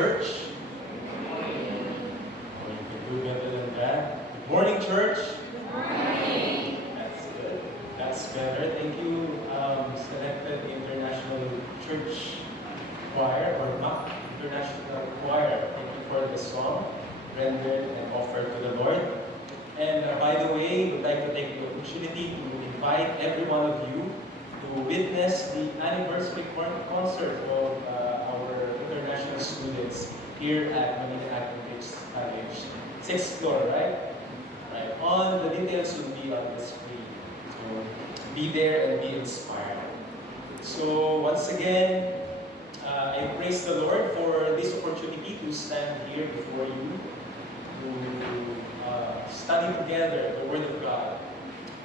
church. Or you can do better than that. Good morning, church. Good morning. That's good. That's better. Thank you, Selected International Church Choir, or MAC International Choir. Thank you for the song rendered and offered to the Lord. And by the way, we'd like to take the opportunity to invite every one of you to witness the anniversary concert of our international students here at Manila Catholic College. 6th floor, right? Right. On the details will be on the screen. So be there and be inspired. So once again, I praise the Lord for this opportunity to stand here before you to study together the Word of God.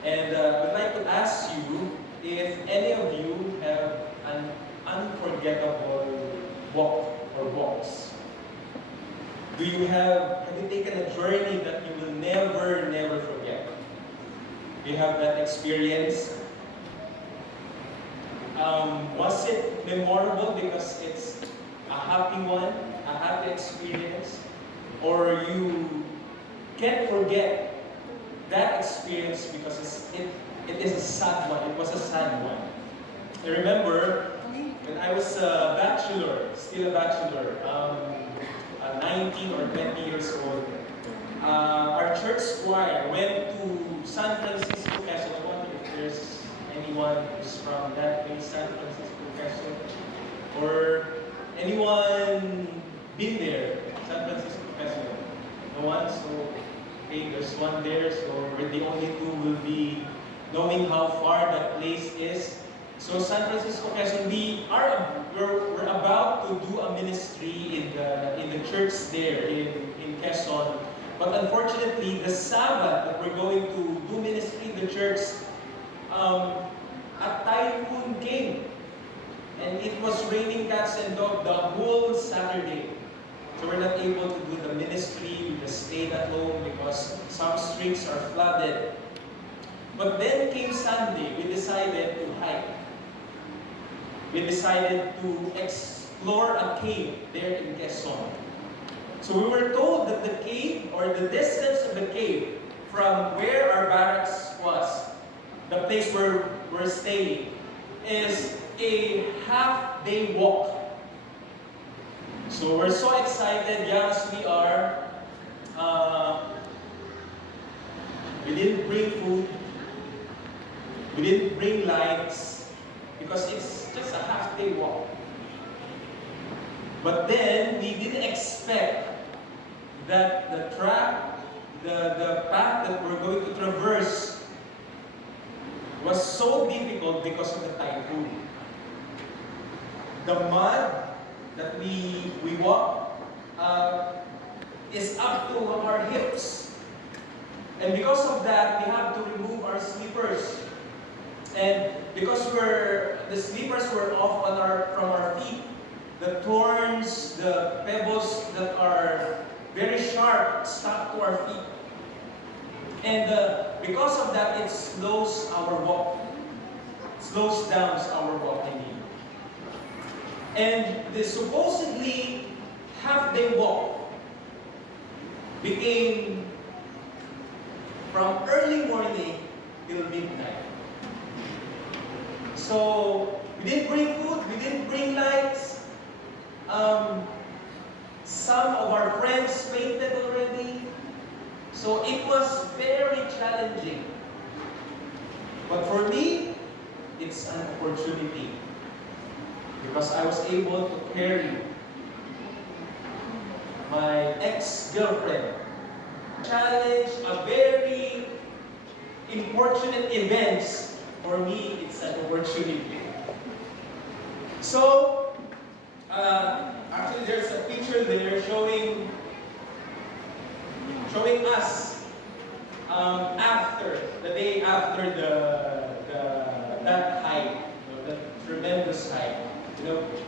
And I'd like to ask you if any of you have an unforgettable walk or walks. Have you taken a journey that you will never forget? Do you have that experience? Was it memorable because it's a happy one, a happy experience? Or you can't forget that experience because it is a sad one. It was a sad one. I remember when I was a bachelor, still a bachelor, 19 or 20 years old, our church choir went to San Francisco, Quezon. I wonder if there's anyone who's from that place, San Francisco, Quezon, or anyone been there, San Francisco, Quezon? No one? So, okay, there's one there, so we're the only two who will be knowing how far that place is. So San Francisco, Quezon, we're about to do a ministry in the church there in Quezon. But unfortunately, the Sabbath that we're going to do ministry in the church, a typhoon came. And it was raining cats and dogs the whole Saturday. So we're not able to do the ministry. We just stayed at home because some streets are flooded. But then came Sunday, we decided to hike. We decided to explore a cave there in Quezon. So we were told that the cave, or the distance of the cave from where our barracks was, the place where we're staying, is a half-day walk. So we're so excited, young as we are. We didn't bring food. We didn't bring lights because it's just a half-day walk. But then we didn't expect that the track, the path that we're going to traverse was so difficult because of the typhoon. The mud that we walk is up to our hips. And because of that, we have to remove our slippers. And because the slippers were off from our feet, the thorns, the pebbles that are very sharp stuck to our feet. And because of that, it slows our walk. It slows down our walk, I mean. And the supposedly half-day walk became from early morning till midnight. So we didn't bring food, we didn't bring lights. Some of our friends fainted already. So it was very challenging. But for me, it's an opportunity. Because I was able to carry my ex-girlfriend. Challenge, a very importunate events. For me, it's an opportunity. So, actually there's a picture there showing us after, the day after that hike, the tremendous hike.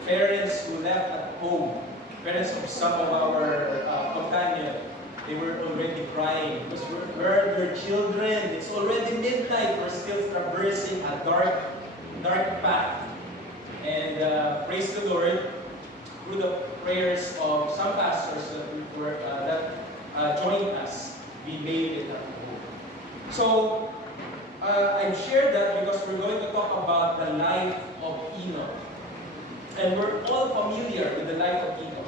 Parents who left at home, parents of some of our companions, they were already crying because where are their children? It's already midnight. We're still traversing a dark path. And praise the Lord, through the prayers of some pastors that joined us, we made it up to hope. So, I've shared that because we're going to talk about the life of Enoch. And we're all familiar with the life of Enoch.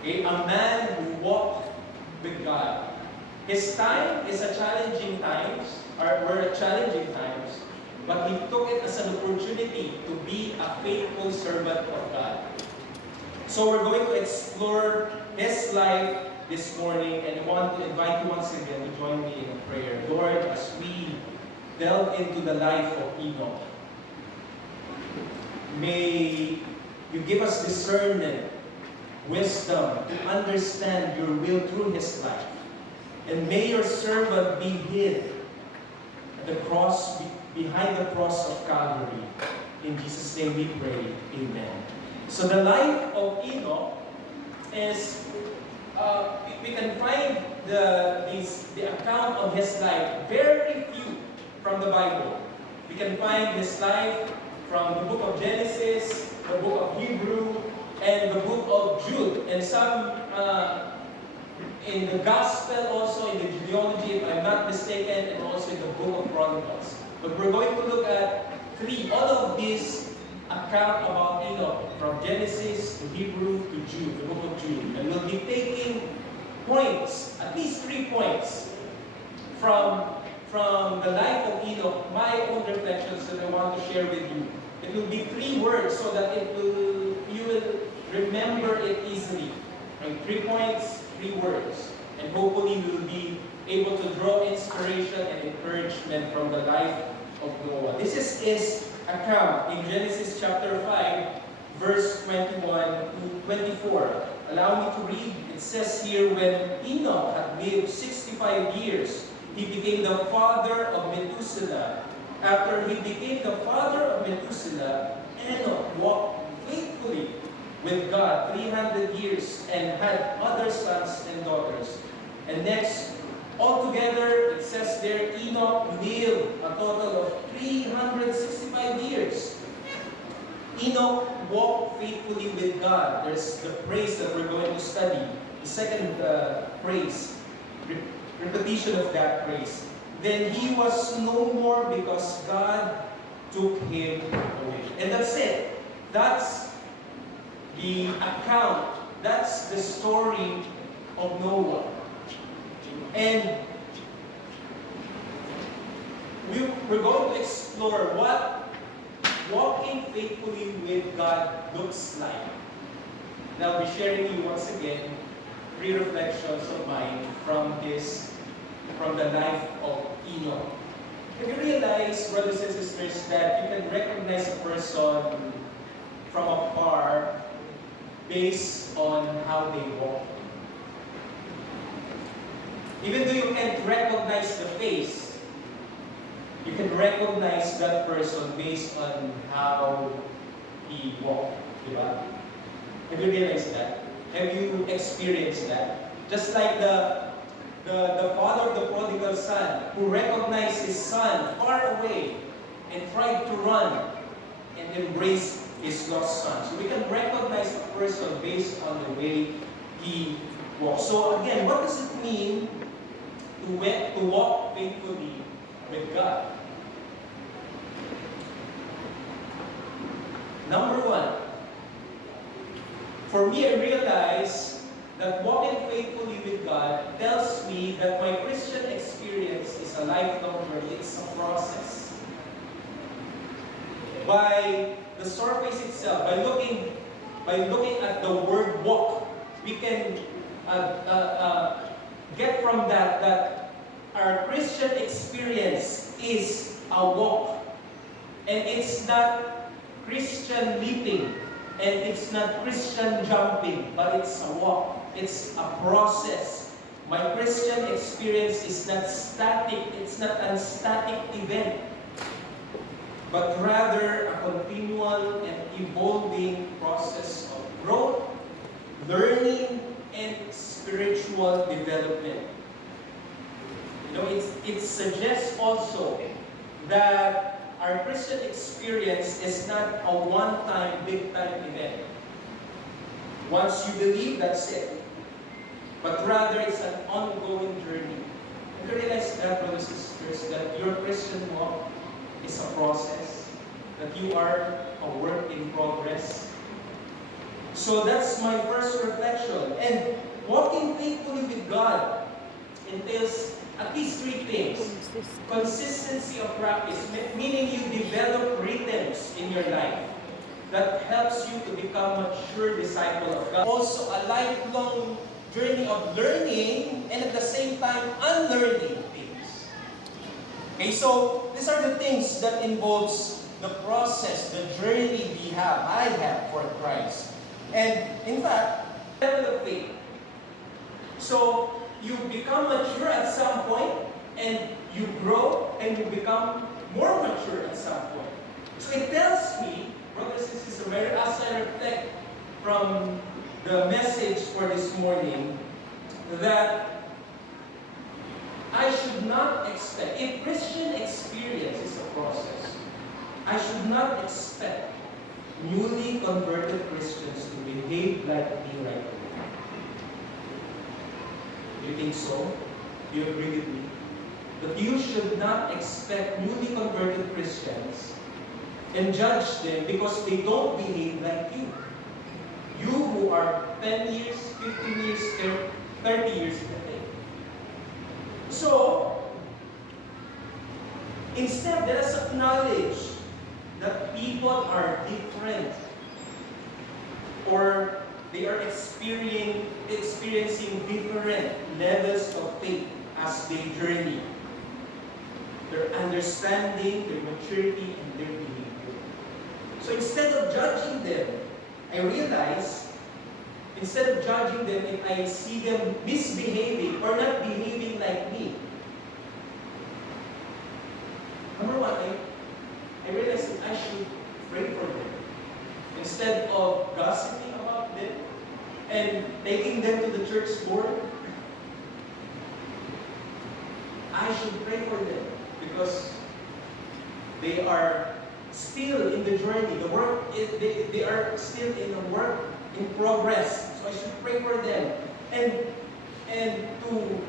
Okay? A man who walked with God. His time is a challenging times, or were challenging times, but he took it as an opportunity to be a faithful servant of God. So we're going to explore his life this morning, and I want to invite you once again to join me in prayer. Lord, as we delve into the life of Enoch, may you give us discernment, wisdom to understand your will through his life. And may your servant be hid at the cross, behind the cross of Calvary. In Jesus' name we pray. Amen. So the life of Enoch is, we can find the account of his life very few from the Bible. We can find his life from the book of Genesis, the book of Hebrew, and the book of Jude, and some in the Gospel, also in the genealogy, if I'm not mistaken, and also in the book of Chronicles. But we're going to look at all of these account about Enoch, from Genesis to Hebrew to Jude, the book of Jude. And we'll be taking points, at least 3 points, from the life of Enoch, my own reflections that I want to share with you. It will be 3 words so that you will remember it easily. Right? 3 points, 3 words. And hopefully we will be able to draw inspiration and encouragement from the life of Noah. This is his account in Genesis chapter 5, verse 21 to 24. Allow me to read. It says here, when Enoch had lived 65 years, he became the father of Methuselah. After he became the father of Methuselah, Enoch walked faithfully with God 300 years and had other sons and daughters. And next, altogether, it says there, Enoch lived a total of 365 years. Enoch walked faithfully with God. There's the praise that we're going to study. The second praise, repetition of that praise. Then he was no more because God took him away. And that's it. That's the account. That's the story of Noah. And we're going to explore what walking faithfully with God looks like. And I'll be sharing you once again 3 reflections of mine from the life of Enoch. Have you realized, brothers and sisters, that you can recognize a person from afar based on how they walk? Even though you can't recognize the face, you can recognize that person based on how he walks. Diba? Have you realized that? Have you experienced that? Just like the father of the prodigal son, who recognized his son far away and tried to run and embrace his lost son. So we can recognize a person based on the way he walks. So again, what does it mean to walk faithfully with God? Number 1, for me, I realize that walking faithfully with God tells me that my Christian experience is a lifelong journey. It's a process. By the surface itself, by looking at the word walk, we can get from that our Christian experience is a walk. And it's not Christian leaping, and it's not Christian jumping, but it's a walk. It's a process. My Christian experience is not static. It's not a static event, but rather a continual and evolving process of growth, learning, and spiritual development. You know, it suggests also that our Christian experience is not a one-time, big-time event. Once you believe, that's it. But rather, it's an ongoing journey. And you realize that, brothers and sisters, that your Christian walk is a process, that you are a work in progress. So that's my first reflection. And walking faithfully with God entails at least three things. Consistency of practice, meaning you develop rhythms in your life that helps you to become a mature disciple of God. Also, a lifelong journey of learning and at the same time unlearning things. Okay, so these are the things that involves the process, the journey I have for Christ. And in fact, level of faith. So you become mature at some point, and you grow, and you become more mature at some point. So it tells me, brothers and sisters, as I reflect from the message for this morning, that I should not expect, if Christian experience is a process, I should not expect newly converted Christians to behave like me right away. Do you think so? Do you agree with me? But you should not expect newly converted Christians and judge them because they don't behave like you. You who are 10 years, 15 years, 30 years in the faith. So, instead, let us acknowledge that people are different, or they are experiencing different levels of faith as they journey. Their understanding, their maturity, and their behavior. So instead of judging them, I realize, instead of judging them, if I see them misbehaving or not behaving like me, number one, I realize that I should pray for them. Instead of gossiping about them and taking them to the church board, I should pray for them because they are still in the journey. They are still in a work in progress. So I should pray for them. And to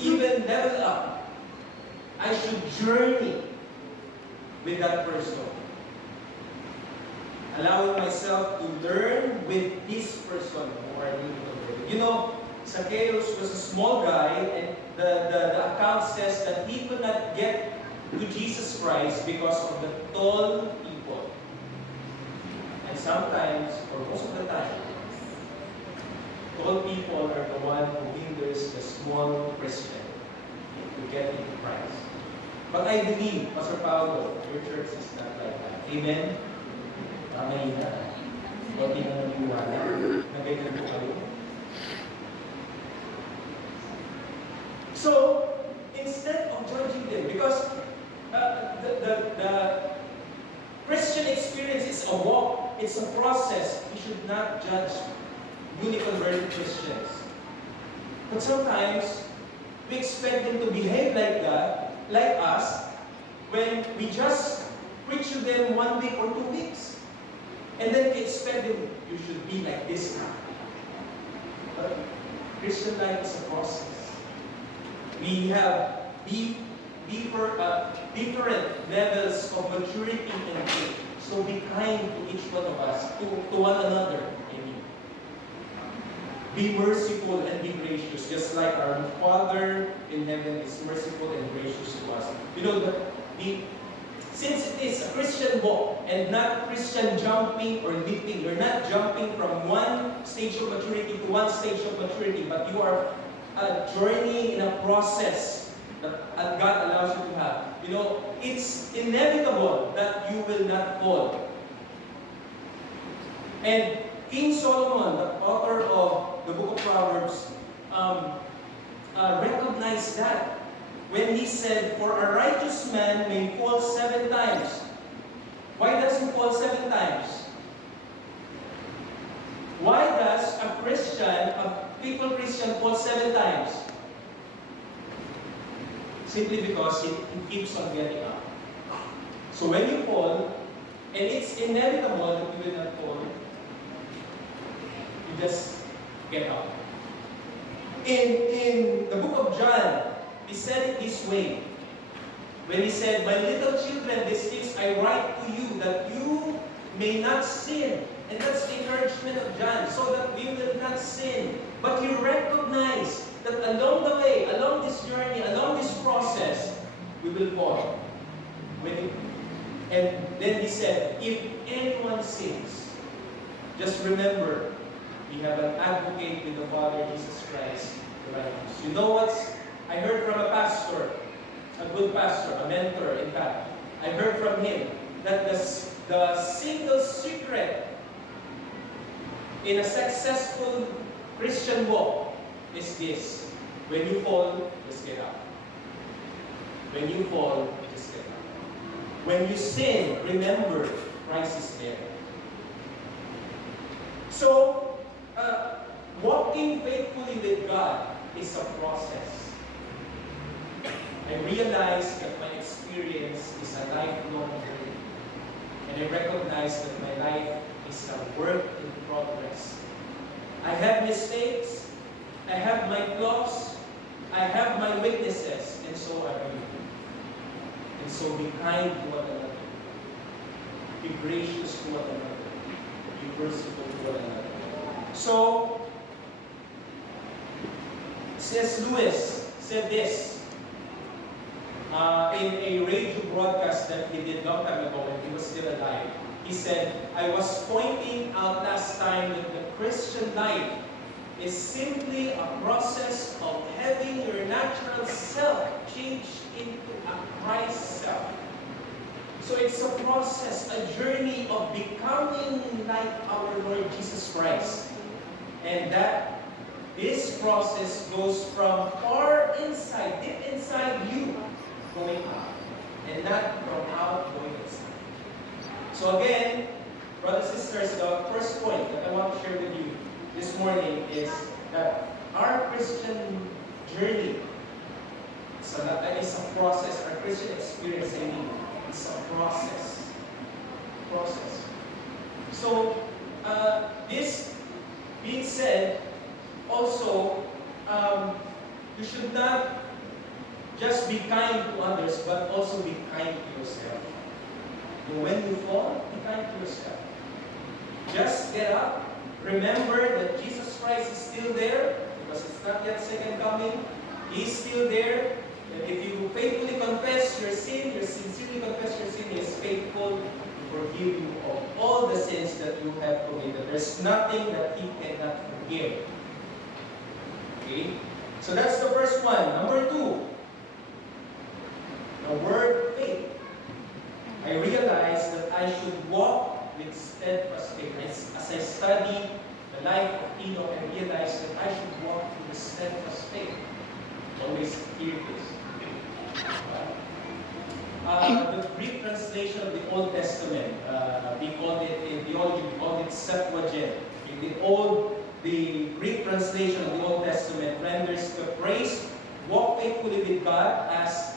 even level up, I should journey with that person. Allowing myself to learn with this person who are newly converted. You know, Zacchaeus was a small guy, and the account says that he could not get to Jesus Christ because of the tall people. And sometimes, or most of the time, tall people are the one who hinders the small Christian to get into Christ. But I believe, Pastor Paulo, your church is not like that. Amen? Tama na. Kunti na naniwala. Na ganyan po kayo. So, instead of judging them, because the Christian experience is a walk, it's a process. We should not judge newly converted Christians. But sometimes, we expect them to behave like that, like us, when we just preach to them 1 week or 2 weeks. And then we expect them, you should be like this now. But Christian life is a process. We have different levels of maturity and faith. So be kind to each one of us, to one another. Be merciful and be gracious, just like our Father in heaven is merciful and gracious to us. You know, since it is a Christian walk and not Christian jumping or leaping, you're not jumping from one stage of maturity to one stage of maturity, but you are journeying in a process that God allows you to have. You know, it's inevitable that you will not fall. And King Solomon, the author of the book of Proverbs, recognized that when he said, "For a righteous man may fall 7 times." Why does he fall 7 times? Why does a faithful Christian fall 7 times? Simply because he keeps on getting up. So when you fall, And it's inevitable that you will not fall. You just get up. In the book of John, he said it this way. When he said, "My little children, these things I write to you, that you may not sin." And that's the encouragement of John, so that we will not sin. But you recognize that along the way, along this journey, along this process, we will fall. And then he said, "If anyone sins, just remember, we have an advocate with the Father, Jesus Christ, the righteous." You know what? I heard from a pastor, a good pastor, a mentor, in fact. I heard from him that the single secret in a successful Christian walk is this: when you fall, just get up. When you fall, just get up. When you sin, remember, Christ is there. So, walking faithfully with God is a process. I realize that my experience is a lifelong journey. And I recognize that my life is a work in progress. I have mistakes, I have my flaws, I have my weaknesses, and so are you. And so be kind to one another. Be gracious to one another. Be merciful to one another. So, C.S. Lewis said this in a radio broadcast that he did long time ago when he was still alive. He said, "I was pointing out last time that the Christian life is simply a process of having your natural self changed into a Christ self." So it's a process, a journey of becoming like our Lord Jesus Christ. And that this process goes from far inside, deep inside you, going out, and not from out going inside. So again, brothers and sisters, the first point that I want to share with you this morning is that our Christian journey is a process. Our Christian experience, I mean, is a process. So, this being said, also, you should not just be kind to others, but also be kind to yourself. And when you fall, be kind to yourself. Just get up. Remember that Jesus Christ is still there, because it's not yet second coming. He's still there. And if you faithfully confess your sin, you sincerely confess your sin, He is faithful to forgive you of all the sins that you have committed. There's nothing that He cannot forgive. Okay? So that's the first one. Number two, the word faith. I realized that I should walk with steadfast faith. As I study the life of Enoch, I realized that I should walk with steadfast faith. Always hear this. The Greek translation of the Old Testament, we called it in theology, we called it Septuagint. The Greek translation of the Old Testament renders the phrase "walk faithfully with God" as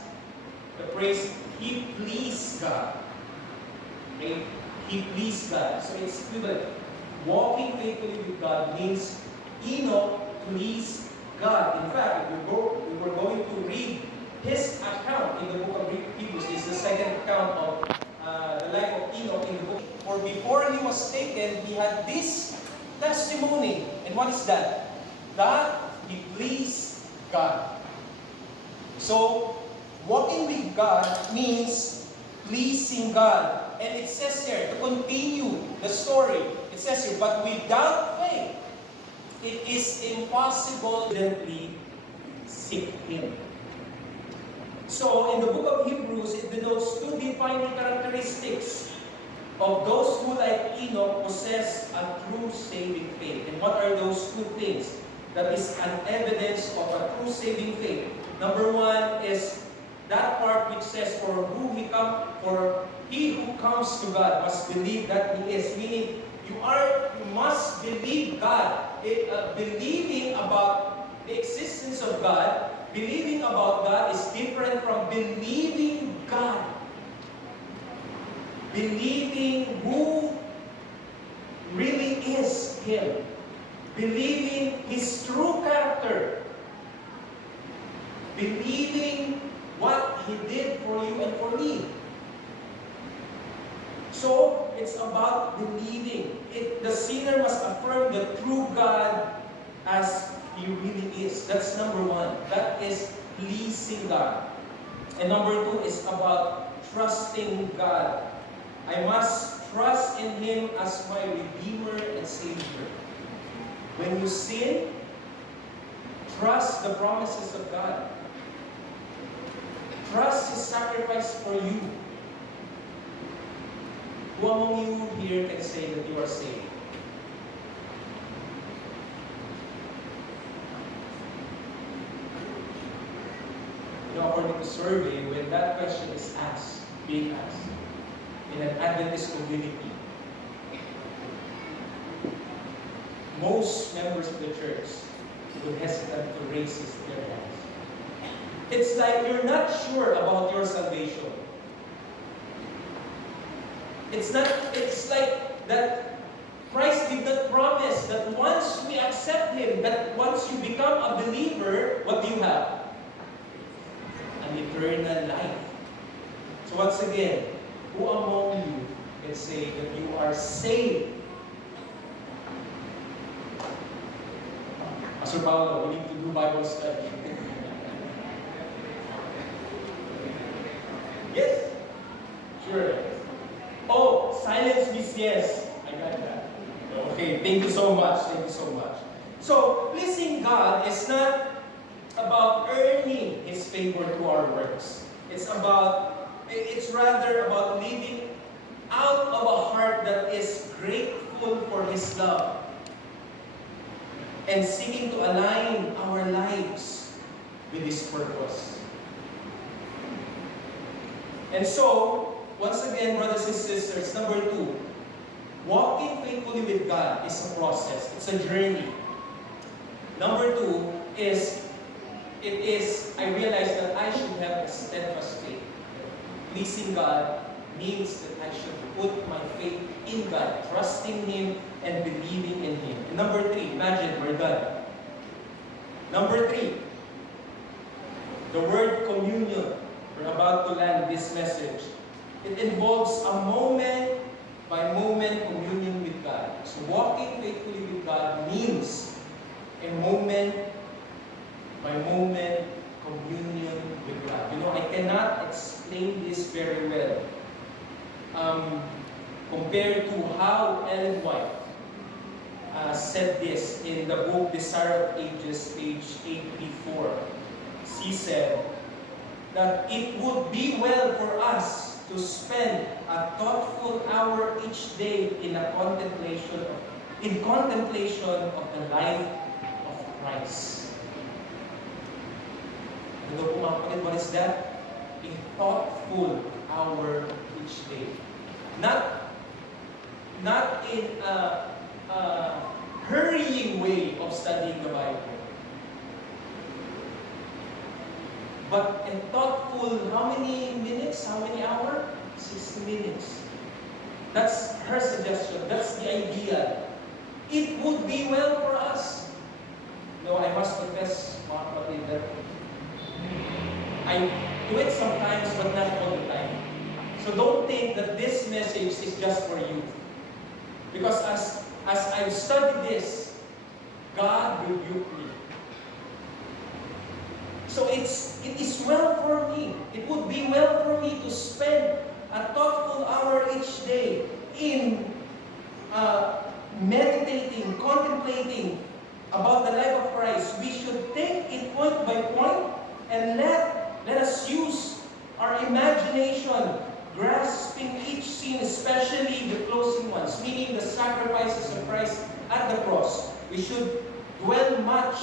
the phrase "He pleased God." Okay? He pleased God. So it's equivalent. Walking faithfully with God means Enoch pleased God. In fact, if we were going to read his account in the book of Hebrews, is the second account of the life of Enoch in the book. For before he was taken, he had this testimony. And what is that? That he pleased God. So, walking with God means pleasing God. And it says here, to continue the story, it says here, but without faith, it is impossible to seek Him. So, in the book of Hebrews, it denotes two defining characteristics of those who, like Enoch, possess a true saving faith. And what are those two things? That is an evidence of a true saving faith. Number one is that part which says, for he who comes to God must believe that He is. Meaning, you must believe God. Believing about the existence of God, believing about God is different from believing God. Believing who really is Him. Believing His true character. Believing what He did for you and for me. So, it's about believing. The sinner must affirm the true God as He really is. That's number one. That is pleasing God. And number two is about trusting God. I must trust in Him as my Redeemer and Savior. When you sin, trust the promises of God. Trust His sacrifice for you. Who among you here can say that you are saved? You know, according to survey, when that question is asked, being asked, in an Adventist community, most members of the church will hesitate to raise their hands. It's like you're not sure about your salvation. It's like that Christ did not promise that once we accept Him, that once you become a believer, what do you have? An eternal life. So once again, who among you can say that you are saved? Pastor Paulo, we need to do Bible study. Yes? Sure. Oh, silence means yes. I got that. Okay, thank you so much. Thank you so much. So, pleasing God is not about earning His favor through our works. It's rather about living out of a heart that is grateful for His love and seeking to align our lives with His purpose. And so, once again, brothers and sisters, number two, walking faithfully with God is a process. It's a journey. Number two is, I realize that I should have a steadfast faith. Pleasing God means that I should put my faith in God, trusting Him and believing in Him. And number three, imagine we're done. Number three, the word communion. We're about to land this message. It involves a moment-by-moment communion with God. So walking faithfully with God means a moment-by-moment communion with God. You know, I cannot explain this very well compared to how Ellen White said this in the book Desire of Ages, page 834. She said that it would be well for us to spend a thoughtful hour each day in contemplation of the life of Christ. Ano po mga kapatid, what is that? A thoughtful hour each day. Not in a hurrying way of studying the Bible. But a thoughtful, how many minutes? How many hours? 60 minutes. That's her suggestion. That's the idea. It would be well for us. No, I must confess, mga kapatid, that I do it sometimes, but not all the time. So don't think that this message is just for you. Because as I've studied this, God rebuked me. So it is well for me. It would be well for me to spend a thoughtful hour each day in meditating, contemplating about the life of Christ. We should take it point by point and let us use our imagination, grasping each scene, especially the closing ones, meaning the sacrifices of Christ at the cross. We should dwell much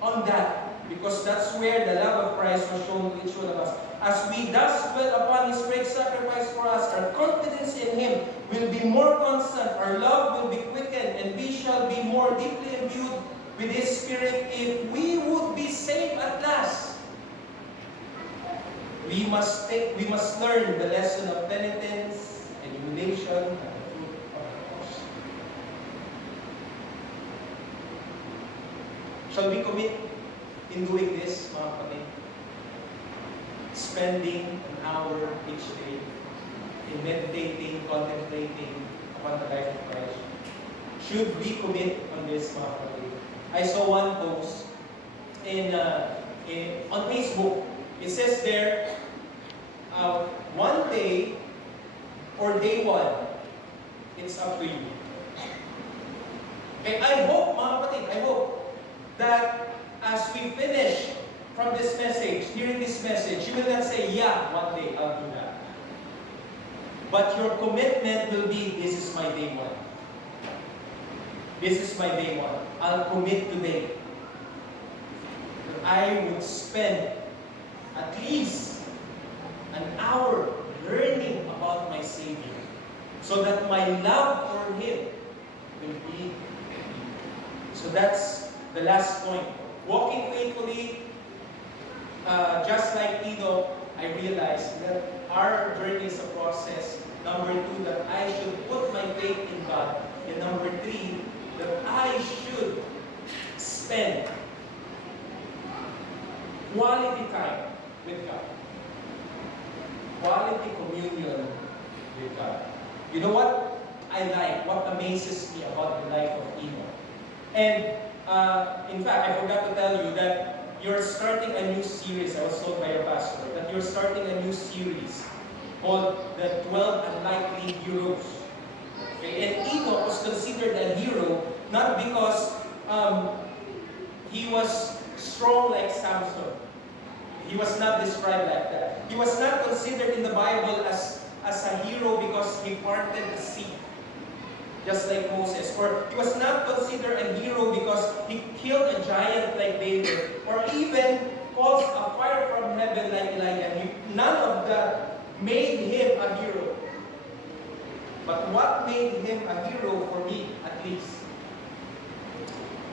on that, because that's where the love of Christ was shown to each one of us. As we thus dwell upon His great sacrifice for us, our confidence in Him will be more constant, our love will be quickened, and we shall be more deeply imbued with His Spirit if we would be saved at last. We must learn the lesson of penitence and tribulation and the fruit of the cross. Shall we commit in doing this, mga kapatid? Spending an hour each day in meditating, contemplating upon the life of Christ. Should we commit on this, mga kapatid? I saw one post on Facebook. It says there, one day or day one, it's up to you. Okay, I hope, mga kapatid, I hope that as we finish from this message, hearing this message, you will not say, yeah, one day I'll do that. But your commitment will be, this is my day one. This is my day one. I'll commit today that I would spend at least an hour learning about my Savior so that my love for Him will be. So that's the last point. Walking faithfully, just like Enoch, I realized that our journey is a process. Number 2, that I should put my faith in God. And number 3, that I should spend quality time with God. Quality communion with God. You know what I like, what amazes me about the life of Enoch? And in fact, I forgot to tell you that you're starting a new series. I was told by your pastor that you're starting a new series called the 12 Unlikely Heroes. Okay? And Enoch was considered a hero not because he was strong like Samson. He was not described like that. He was not considered in the Bible as a hero because he parted the sea, just like Moses. Or he was not considered a hero because he killed a giant like David, or even calls a fire from heaven like Elijah. None of that made him a hero. But what made him a hero for me, at least,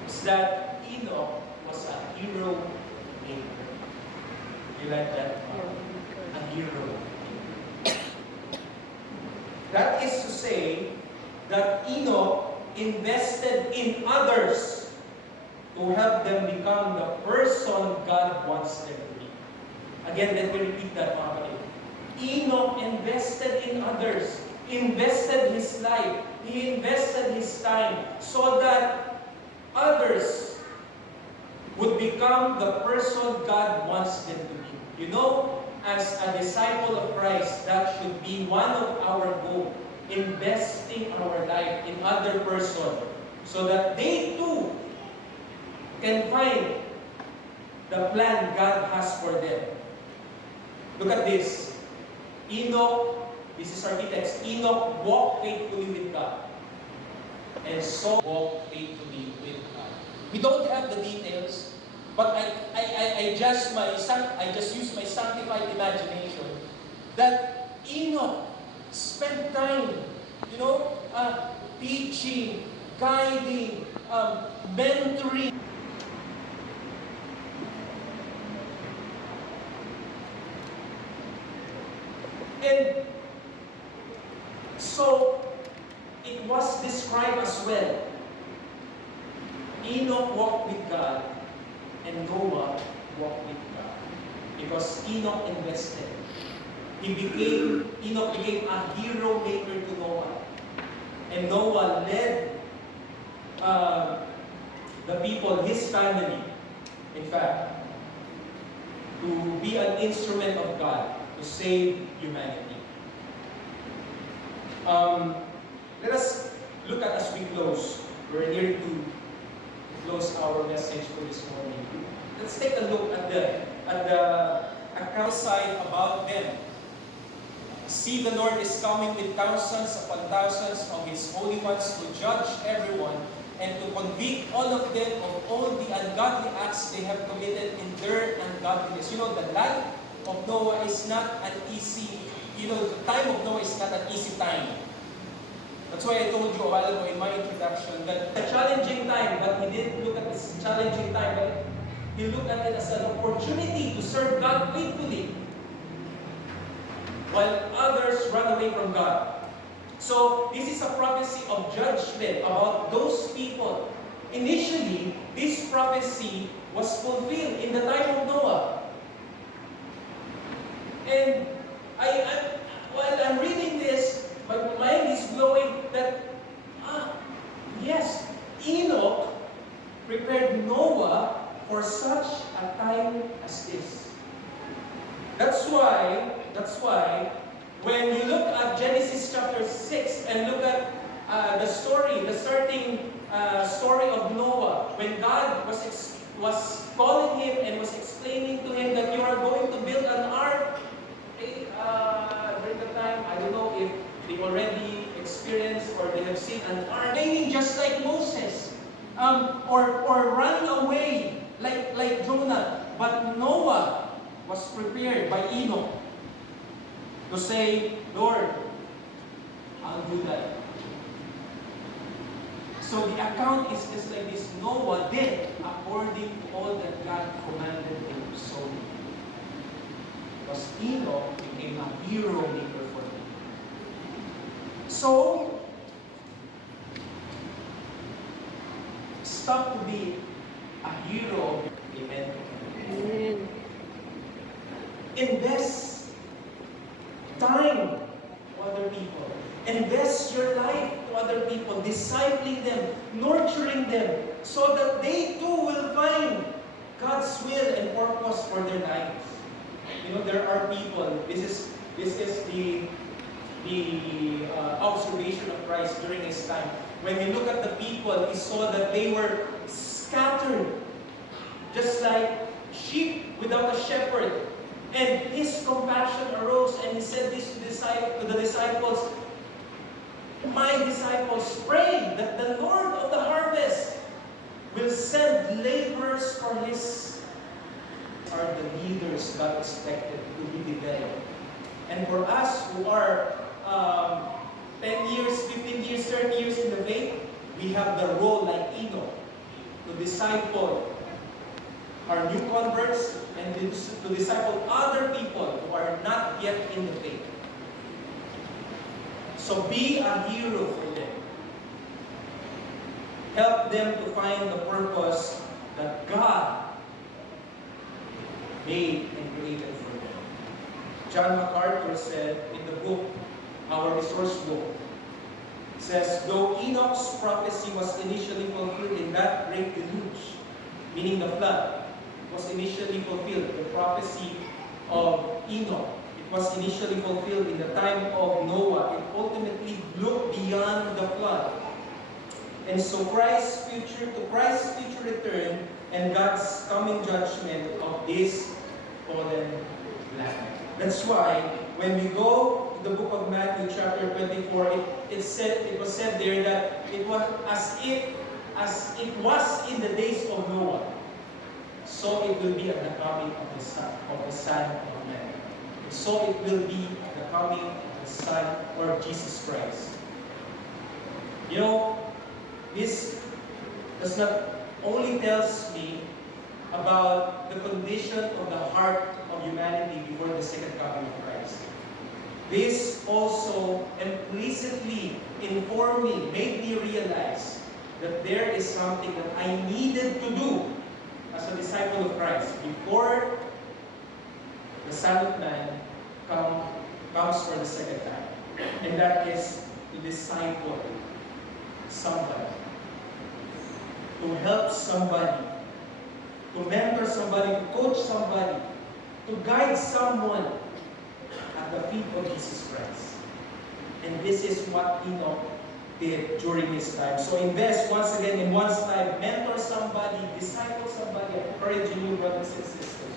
is that Enoch was a hero maker. You like that? A hero. That is to say that Enoch invested in others to help them become the person God wants them to be. Again, let me repeat that, mga kapatid. Enoch invested in others, invested his life, he invested his time so that others would become the person God wants them to be. You know, as a disciple of Christ, that should be one of our goals. Investing our life in other person so that they too can find the plan God has for them. Look at this. Enoch, this is our key text. Enoch walked faithfully with God. And so walked faithfully with God. We don't have the details, but I just use my sanctified imagination that Enoch spend time, teaching, guiding, mentoring. And so, it was described as well. Enoch walked with God, and Noah walked with God. Because Enoch invested. Enoch became a hero maker to Noah. And Noah led the people, his family, in fact, to be an instrument of God to save humanity. Let us look at as we close. We're near to close our message for this morning. Let's take a look at the account side about them. See, the Lord is coming with thousands upon thousands of His holy ones to judge everyone and to convict all of them of all the ungodly acts they have committed in their ungodliness. The life of Noah is not an easy, the time of Noah is not an easy time. That's why I told you a while ago in my introduction that a challenging time, but he didn't look at this challenging time, but he looked at it as an opportunity to serve God faithfully, while others run away from God. So, this is a prophecy of judgment about those people. Initially, this prophecy was fulfilled in the time of Noah. And while I'm reading this, my mind is blowing that, yes, Enoch prepared Noah for such a time as this. That's why, when you look at Genesis chapter 6 and look at the starting story of Noah, when God was calling him and was explaining to him that you are going to build an ark. During the time, I don't know if they already experienced or they have seen an ark raining just like Moses, or running away like Jonah. But Noah was prepared by Enoch to say, Lord, I'll do that. So the account is just like this. Noah did according to all that God commanded him. So because Enoch became a hero maker for him. So, stop to be a hero. Amen. Amen. Invest time to other people. Invest your life to other people, discipling them, nurturing them, so that they too will find God's will and purpose for their lives. You know, there are people, this is the observation of Christ during his time. When you look at the people, he saw that they were scattered, just like sheep without a shepherd. And his compassion arose, and he said this to the disciples, my disciples, pray that the Lord of the harvest will send laborers for his. Are the leaders God expected to be developed. And for us who are 10 years, 15 years, 30 years in the faith, we have the role like Enoch to disciple our new converts and to disciple other people who are not yet in the faith. So be a hero for them. Help them to find the purpose that God made and created for them. John MacArthur said in the book, our resource book, says, though Enoch's prophecy was initially fulfilled in that great deluge, meaning the flood, was initially fulfilled, the prophecy of Enoch, it was initially fulfilled in the time of Noah. It ultimately looked beyond the flood. And so Christ's future return and God's coming judgment of this fallen land. That's why when we go to the book of Matthew chapter 24, it was said there that it was as it was in the days of Noah, so it will be at the coming of the Son of Man. So it will be at the coming of the Son or Jesus Christ. You know, this does not only tells me about the condition of the heart of humanity before the second coming of Christ. This also implicitly informed me, made me realize that there is something that I needed to do as a disciple of Christ before the Son of Man comes for the second time. And that is to disciple somebody, to help somebody, to mentor somebody, to coach somebody, to guide someone at the feet of Jesus Christ. And this is what Enoch did during his time. So invest once again in one's life, mentor somebody, disciple somebody, encouraging you, brothers and sisters.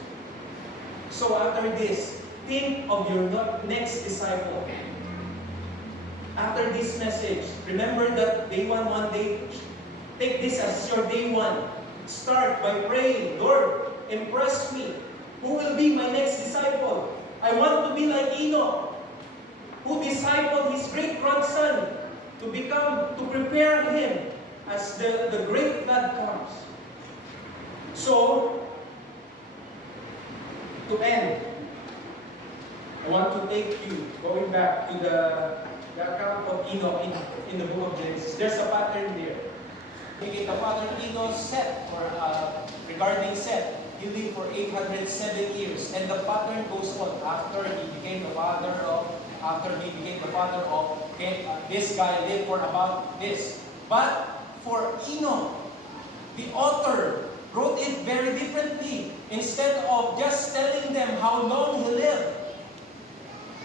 So after this, think of your next disciple. After this message, remember that day one day, take this as your day one. Start by praying, Lord, impress me. Who will be my next disciple? I want to be like Enoch, who discipled his great-grandson to prepare him as the great flood comes. So, to end, I want to take you, going back to the the account of Enoch in the book of Genesis. There's a pattern there. The father Enoch, Seth, or regarding Seth, he lived for 807 years, and the pattern goes on. After he became the father of, this guy lived for about this. But for Enoch, the author wrote it very differently. Instead of just telling them how long he lived,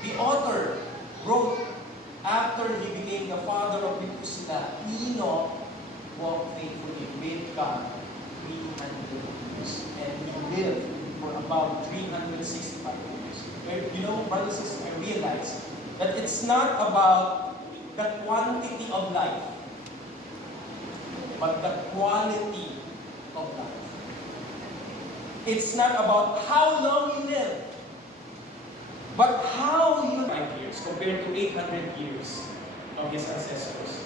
the author wrote, after he became the father of Methuselah, Enoch walked faithfully with God 300 years. And he lived for about 365 years. You know, brothers and sisters, I realize that it's not about the quantity of life, but the quality of life. It's not about how long you live, but how you 5 years compared to 800 years of his ancestors.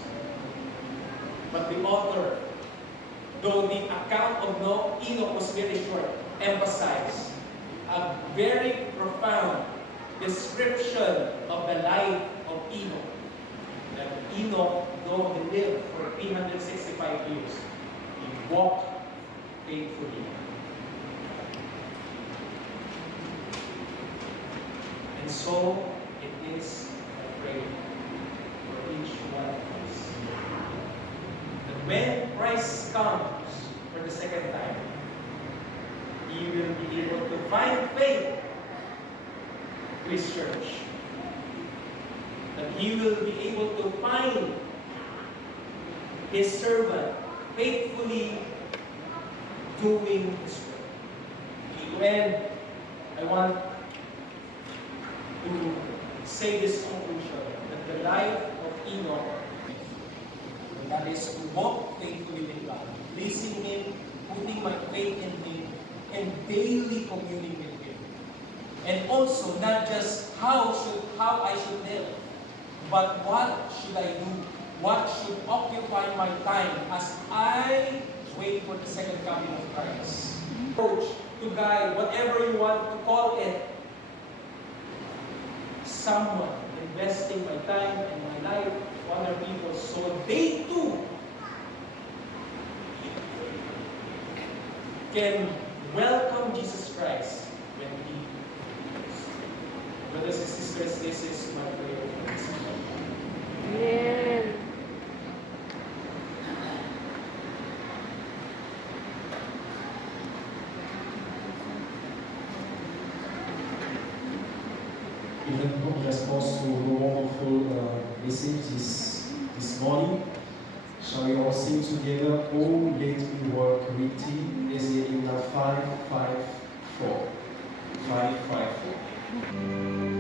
But the author, though the account of Enoch was very short, emphasized a very profound description of the life of Enoch. That Enoch, though he lived for 365 years, he walked faithfully. And so it is, I pray, for each one of us. That when Christ comes for the second time, He will be able to find faith to His church. That He will be able to find His servant faithfully doing His work. When I want to say this conclusion, that the life of Enoch, that is to walk faithfully with God, pleasing Him, putting my faith in Him, and daily communing with Him. And also, not just how I should live, but what should I do? What should occupy my time as I wait for the second coming of Christ? Approach to guide, whatever you want to call it, someone investing my time and my life to other people so they too can welcome Jesus Christ when He comes. Brothers and sisters, this is my prayer for this morning. Amen. Even in response to the wonderful message this morning, shall we all sing together, "Oh, let me work with Thee," as in 554. 554.